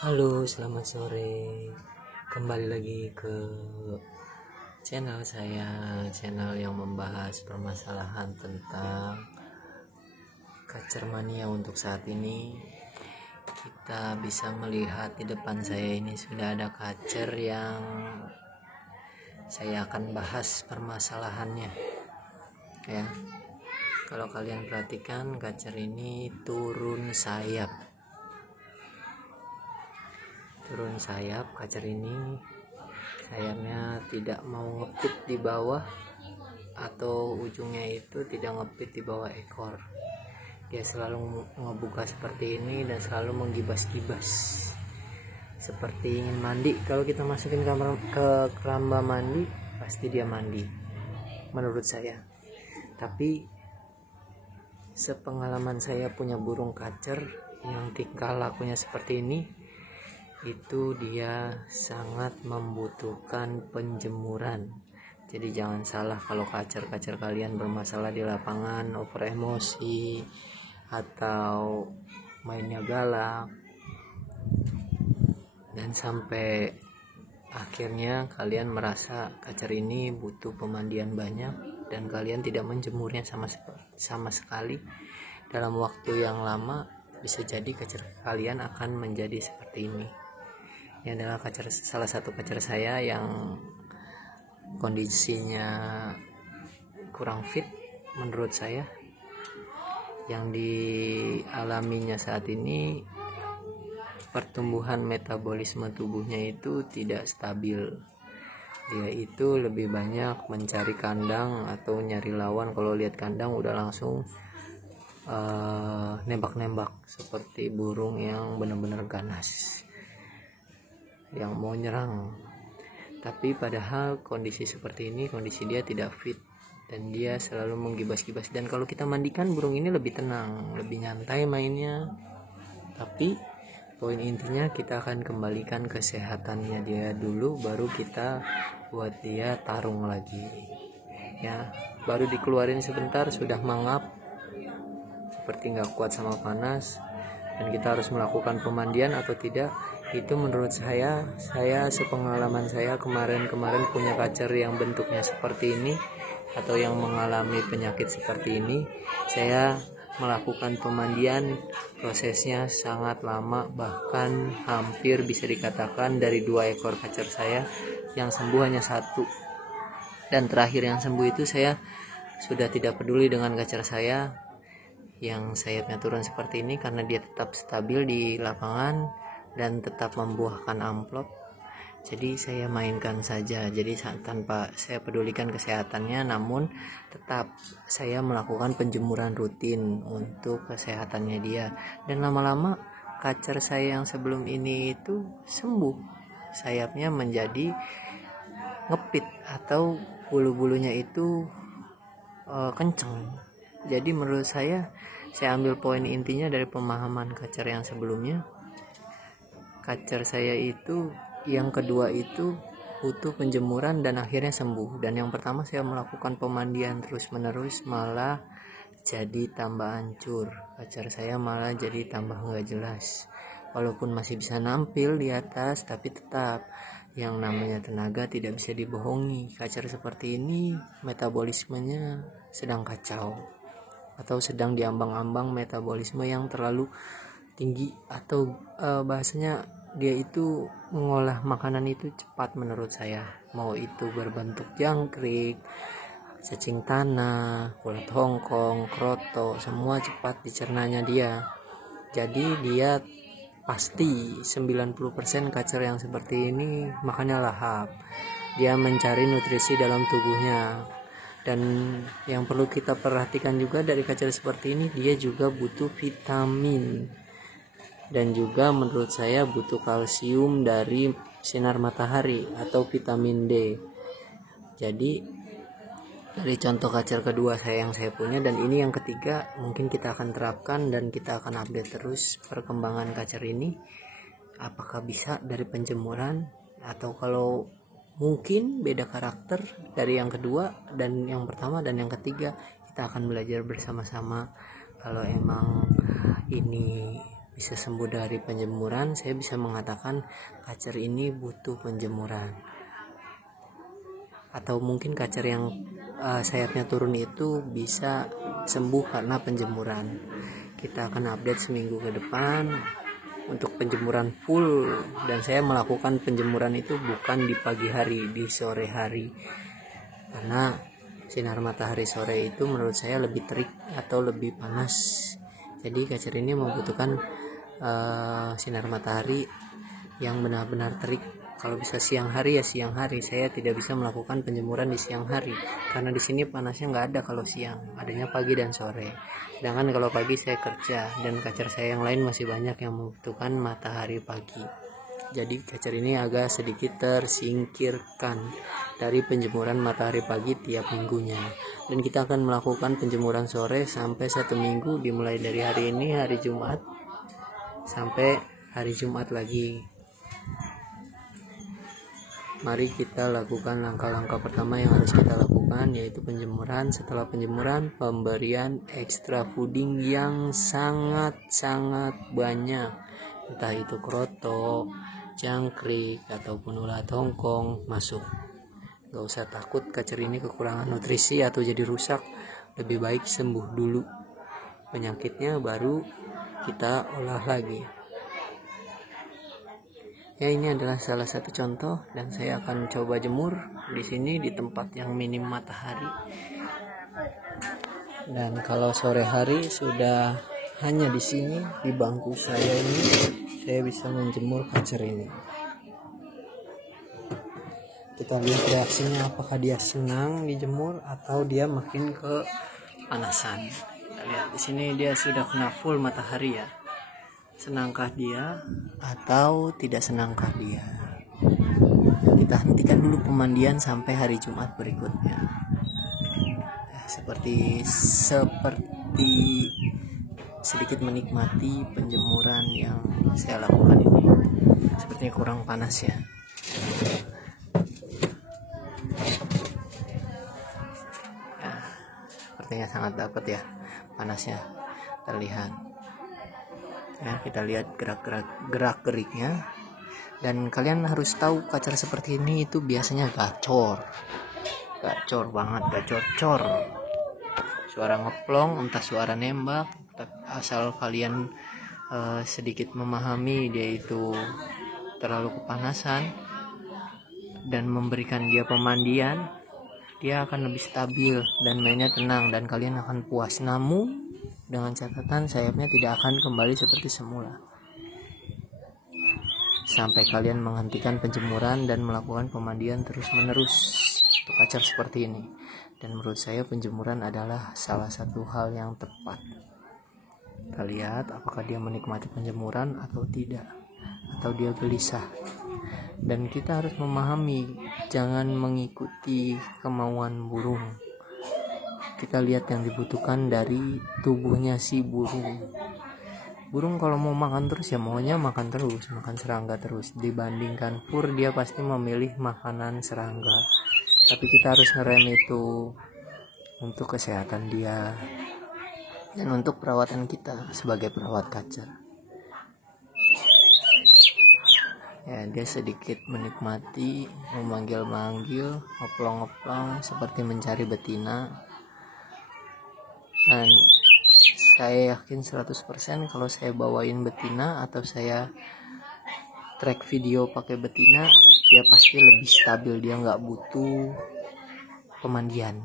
Halo, selamat sore. Kembali lagi ke channel saya, channel yang membahas permasalahan tentang kacer mania. Untuk saat ini kita bisa melihat di depan saya ini sudah ada kacer yang saya akan bahas permasalahannya ya. Kalau kalian perhatikan, kacer ini turun sayap kacer ini sayapnya tidak mau ngepit di bawah, atau ujungnya itu tidak ngepit di bawah ekor. Dia selalu ngebuka seperti ini dan selalu menggibas-gibas seperti ingin mandi. Kalau kita masukin ke keramba mandi, pasti dia mandi menurut saya. Tapi sepengalaman saya punya burung kacer yang tingkah lakunya seperti ini, itu dia sangat membutuhkan penjemuran. Jadi jangan salah kalau kacer-kacer kalian bermasalah di lapangan, over emosi atau mainnya galak, dan sampai akhirnya kalian merasa kacer ini butuh pemandian banyak dan kalian tidak menjemurnya sama sekali dalam waktu yang lama, bisa jadi kacer kalian akan menjadi seperti ini. Ini adalah salah satu kacer saya yang kondisinya kurang fit menurut saya. Yang dialaminya saat ini, pertumbuhan metabolisme tubuhnya itu tidak stabil. Dia itu lebih banyak mencari kandang atau nyari lawan. Kalau lihat kandang udah langsung nembak-nembak seperti burung yang benar-benar ganas, yang mau nyerang. Tapi padahal kondisi seperti ini, kondisi dia tidak fit dan dia selalu menggibas-gibas. Dan kalau kita mandikan, burung ini lebih tenang, lebih nyantai mainnya. Tapi poin intinya, kita akan kembalikan kesehatannya dia dulu, baru kita buat dia tarung lagi ya. Baru dikeluarin sebentar sudah mangap seperti nggak kuat sama panas, dan kita harus melakukan pemandian atau tidak. Itu menurut saya sepengalaman saya kemarin punya kacer yang bentuknya seperti ini atau yang mengalami penyakit seperti ini. Saya melakukan pemandian, prosesnya sangat lama, bahkan hampir bisa dikatakan dari 2 ekor kacer saya yang sembuh hanya 1. Dan terakhir yang sembuh itu saya sudah tidak peduli dengan kacer saya yang sayapnya turun seperti ini, karena dia tetap stabil di lapangan dan tetap membuahkan amplop. Jadi saya mainkan saja, jadi tanpa saya pedulikan kesehatannya, namun tetap saya melakukan penjemuran rutin untuk kesehatannya dia. Dan lama-lama kacer saya yang sebelum ini itu sembuh, sayapnya menjadi ngepit atau bulu-bulunya itu kenceng. Jadi menurut saya ambil poin intinya dari pemahaman kacer yang sebelumnya. Kacer saya itu yang kedua itu butuh penjemuran dan akhirnya sembuh. Dan yang pertama saya melakukan pemandian terus menerus, malah jadi tambah hancur. Kacer saya malah jadi tambah nggak jelas. Walaupun masih bisa nampil di atas, tapi tetap yang namanya tenaga tidak bisa dibohongi. Kacer seperti ini metabolismenya sedang kacau, atau sedang diambang-ambang metabolisme yang terlalu tinggi, atau bahasanya dia itu mengolah makanan itu cepat menurut saya. Mau itu berbentuk jangkrik, cacing tanah, ulat hongkong, kroto, semua cepat dicernanya dia. Jadi dia pasti 90% kacer yang seperti ini makannya lahap. Dia mencari nutrisi dalam tubuhnya. Dan yang perlu kita perhatikan juga dari kacer seperti ini, dia juga butuh vitamin, dan juga menurut saya butuh kalsium dari sinar matahari atau vitamin D. Jadi dari contoh kacer kedua yang saya punya, dan ini yang ketiga, mungkin kita akan terapkan dan kita akan update terus perkembangan kacer ini, apakah bisa dari penjemuran, atau kalau mungkin beda karakter dari yang kedua dan yang pertama dan yang ketiga. Kita akan belajar bersama-sama. Kalau emang ini bisa sembuh dari penjemuran, saya bisa mengatakan kacer ini butuh penjemuran. Atau mungkin kacer yang sayapnya turun itu bisa sembuh karena penjemuran. Kita akan update seminggu ke depan untuk penjemuran full, dan saya melakukan penjemuran itu bukan di pagi hari, di sore hari, karena sinar matahari sore itu menurut saya lebih terik atau lebih panas. Jadi kacer ini membutuhkan sinar matahari yang benar-benar terik. Kalau bisa siang hari ya siang hari. Saya tidak bisa melakukan penjemuran di siang hari karena di sini panasnya nggak ada kalau siang, adanya pagi dan sore. Sedangkan kalau pagi saya kerja dan kacer saya yang lain masih banyak yang membutuhkan matahari pagi. Jadi kacer ini agak sedikit tersingkirkan dari penjemuran matahari pagi tiap minggunya. Dan kita akan melakukan penjemuran sore sampai 1 minggu, dimulai dari hari ini, hari Jumat, sampai hari Jumat lagi. Mari kita lakukan langkah-langkah pertama yang harus kita lakukan, yaitu penjemuran. Setelah penjemuran, pemberian extra fooding yang sangat-sangat banyak, entah itu kroto, jangkrik, ataupun ulat hongkong masuk. Gak usah takut kacer ini kekurangan nutrisi atau jadi rusak. Lebih baik sembuh dulu penyakitnya, baru kita olah lagi. Ya, ini adalah salah satu contoh, dan saya akan coba jemur di sini di tempat yang minim matahari. Dan kalau sore hari sudah hanya di sini di bangku saya ini, saya bisa menjemur kacer ini. Kita lihat reaksinya, apakah dia senang dijemur atau dia makin kepanasan. Kita lihat di sini dia sudah kena full matahari ya. Senangkah dia atau tidak senangkah dia? Kita hentikan dulu pemandian sampai hari Jumat berikutnya. Seperti sedikit menikmati penjemuran yang saya lakukan ini. Sepertinya kurang panas ya. Sepertinya sangat dapat ya panasnya terlihat. Ya, kita lihat gerak-geriknya. Dan kalian harus tahu kacer seperti ini itu biasanya gacor banget, gacor. Suara ngeplong, entah suara nembak, asal kalian sedikit memahami dia itu terlalu kepanasan dan memberikan dia pemandian, dia akan lebih stabil dan mainnya tenang dan kalian akan puas. Namun dengan catatan sayapnya tidak akan kembali seperti semula sampai kalian menghentikan penjemuran dan melakukan pemandian terus-menerus untuk kacer seperti ini. Dan menurut saya penjemuran adalah salah satu hal yang tepat. Kita lihat apakah dia menikmati penjemuran atau tidak, atau dia gelisah. Dan kita harus memahami, jangan mengikuti kemauan burung. Kita lihat yang dibutuhkan dari tubuhnya si burung. Burung kalau mau makan terus ya maunya makan terus, makan serangga terus. Dibandingkan fur, dia pasti memilih makanan serangga. Tapi kita harus ngerem itu untuk kesehatan dia dan untuk perawatan kita sebagai perawat kacer. Ya, dia sedikit menikmati, memanggil-manggil, ngeplong-ngeplong seperti mencari betina. Dan saya yakin 100% kalau saya bawain betina atau saya track video pakai betina, dia pasti lebih stabil. Dia nggak butuh pemandian,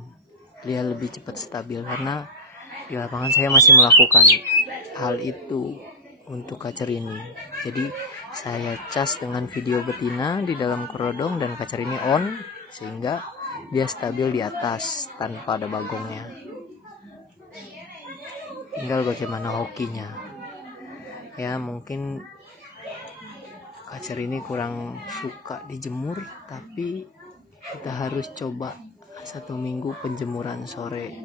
dia lebih cepat stabil. Karena di lapangan saya masih melakukan hal itu untuk kacer ini. Jadi saya cas dengan video betina di dalam kerodong dan kacer ini on, sehingga dia stabil di atas tanpa ada bagongnya. Tinggal bagaimana hokinya ya. Mungkin kacer ini kurang suka dijemur, tapi kita harus coba 1 minggu penjemuran sore.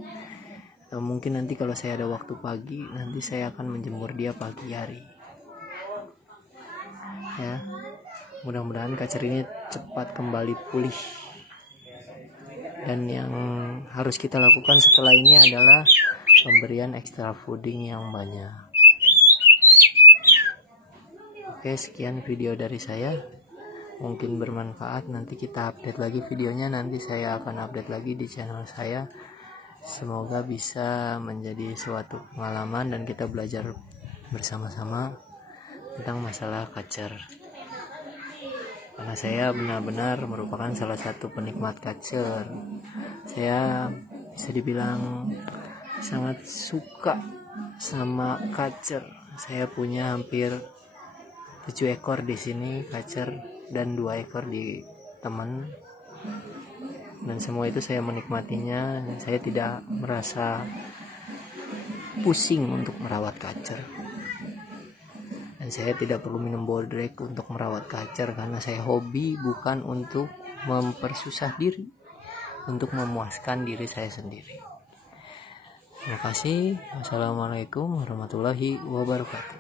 Atau mungkin nanti kalau saya ada waktu pagi, nanti saya akan menjemur dia pagi hari ya. Mudah-mudahan kacer ini cepat kembali pulih. Dan yang harus kita lakukan setelah ini adalah pemberian extra fooding yang banyak. Oke, sekian video dari saya, mungkin bermanfaat. Nanti kita update lagi videonya, nanti saya akan update lagi di channel saya. Semoga bisa menjadi suatu pengalaman dan kita belajar bersama-sama tentang masalah kacer, karena saya benar-benar merupakan salah satu penikmat kacer. Saya bisa dibilang sangat suka sama kacer. Saya punya hampir 7 ekor di sini kacer dan 2 ekor di teman, dan semua itu saya menikmatinya dan saya tidak merasa pusing untuk merawat kacer. Dan saya tidak perlu minum bodrek untuk merawat kacer, karena saya hobi, bukan untuk mempersusah diri, untuk memuaskan diri saya sendiri. Terima kasih. Wassalamualaikum warahmatullahi wabarakatuh.